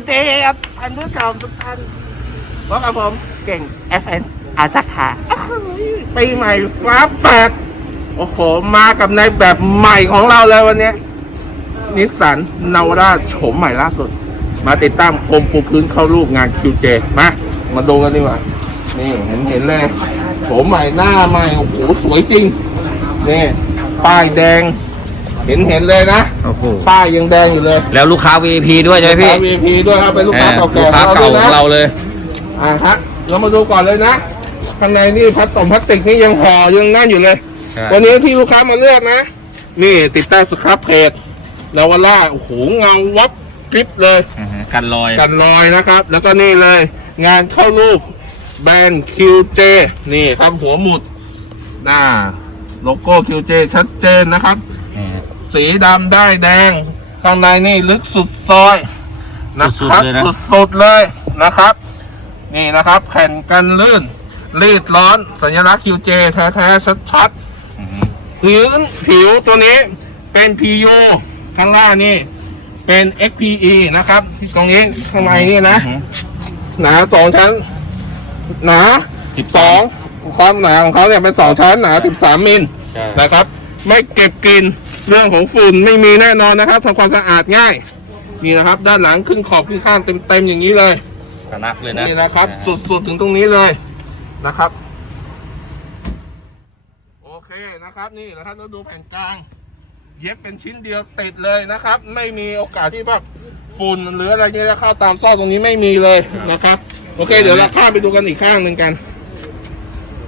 วัสดีครับท่านผู้ชมทุกท่านพบกับผมเก่ง FN อาสาขาปีใหม่ฟ้าแปดโอ้โห มากับในแบบใหม่ของเราเลยวันนี้นิสสันนาวาร่าโฉมใหม่ล่าสุด มาติดตั้งโคมปูพื้นเข้ารูปงาน QJ มา มาดูกันดีกว่า นี่เห็นเห็นเลยโฉมใหม่หน้าใหม่ โอ้โห สวยจริง นี่ ป้ายแดง เห็นเห็นเลยนะโอ้โหป้ายยังแดงอยู่เลยแล้วลูกค้า VIP ด้วยใช่ไหมพี่ลูกค้า VIP ด้วยครับเป็นลูกค้าเออเก่าแก่ลูกค้าเก่าของเราเลยอ่าฮะเรามาดูก่อนเลยนะข้างในนี่พลาสติกพลาสติกนี่ยังห่อยังนั่นอยู่เลยใช่วันนี้ที่ลูกค้ามาเลือกนะ นี่ติดตั้งสครับเพจลาวาล่าโอ้โหเงาวับกริบเลยอือฮึกันรอยกันรอยนะครับ แล้วก็นี่เลย งานเข้ารูปแบรนด์ QJ นี่ทำหัวหมุดหน้าโลโก้ QJ ชัดเจนนะครับอืม สีดำได้แดง ข้างในนี่ลึกสุดซอยนะครับสุดๆเลยนะสุดๆเลยนะครับ นี่นะครับแผ่นกันลื่น รีดร้อน สัญลักษณ์ QJ แท้ๆชัดอือฮึๆพื้นผิวตัวนี้เป็น PU ข้างล่างนี่เป็น XPE นะครับตรงนี้ข้างในนี่นะอือฮึหนาสองชั้น หนาสิบสสอองงความหนาของเขาเนี่ยเป็นสองชั้นหนาสิบสามมิลใช่นะครับ ไม่เก็บกลิ่น เรื่องของฝุ่นไม่มีแน่นอนนะครับทำความสะอาดง่าย นี่นะครับ ด้านหลังขึ้นขอบขึ้นข้างเต็มๆอย่างนี้เลยกระนักเลยนะนี่นะครับ สุดๆถึงตรงนี้เลยนะครับโอเคนะครับนี่นะครับเราดูแผ่นกลาง เย็บเป็นชิ้นเดียวติดเลยนะครับ ไม่มีโอกาสที่แบบฝุ่นหรืออะไรเนี่ยจะเข้าตามซอกตรงนี้ไม่มีเลยนะครับ โอเค เดี๋ยวเราข้ามไปดูกันอีกข้างหนึ่งกัน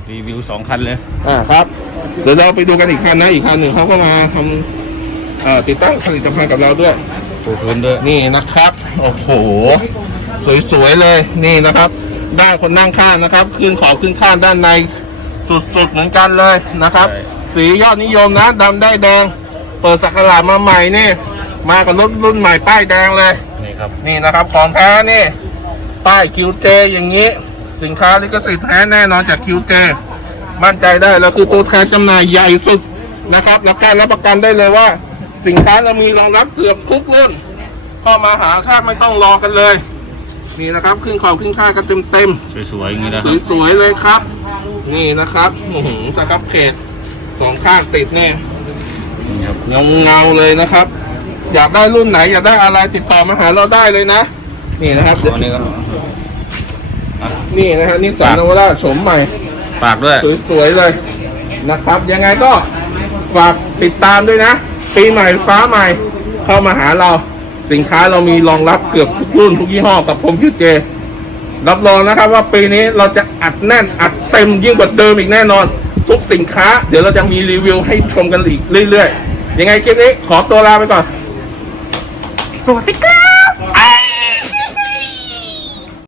รีวิวสองคันเลย อ่าครับ เดี๋ยวเราไปดูกันอีกคันนะ อีกคันหนึ่งเขาก็มาทำเอ่อติดตั้งผลิตภัณฑ์กับเราด้วยปูพื้นด้วยนี่นะครับ โอ้โห สวยๆเลยนี่นะครับด้านคนนั่งข้างนะครับ ขึ้นขอบขึ้นข้างด้านในสุดๆเหมือนกันเลยนะครับใช่สียอดนิยมนะดำได้แดง เปิดสักราชมาใหม่นี่ มากับรถรุ่นใหม่ป้ายแดงเลยนี่ครับนี่นะครับของแท้นี่ ป้าย QJ อย่างนี้ สินค้าลิขสิทธิ์แท้แน่นอนจาก QJ มั่นใจได้เราคือตัวแทนจำหน่ายใหญ่สุดนะครับแล้วการรับประกันได้เลยว่า สินค้าเรามีรองรับเกือบทุกรุ่นเข้ามาหาแทบไม่ต้องรอกันเลย นี่นะครับขึ้นขอบขึ้นข้างกันเต็มสวยๆอย่างนี้นะครับๆสวยๆเลยครับ นี่นะครับโอ้โหสครับเพจสองข้างติดเนี่ยนี่ครับเงาเงาๆเลยนะครับ อยากได้รุ่นไหน อยากได้อะไรติดต่อมาหาเราได้เลยนะ นี่นะครับอันนี้ก็อะนี่นะฮะนี่สารนวราชโฉมใหม่ ฝากด้วย สวยๆเลยนะครับ ยังไงก็ฝากติดตามด้วยนะ ปีใหม่ฟ้าใหม่ เข้ามาหาเราสินค้าเรามีรองรับเกือบทุกรุ่นทุกยี่ห้อกับผมพิเจ รับรองนะครับว่าปีนี้เราจะอัดแน่นอัดเต็มยิ่งกว่าเดิมอีกแน่นอน ทุกสินค้า เดี๋ยวเราจะมีรีวิวให้ชมกันอีกเรื่อยๆยังไงคลิปนี้ขอตัวลาไปก่อนสวัสดีครับ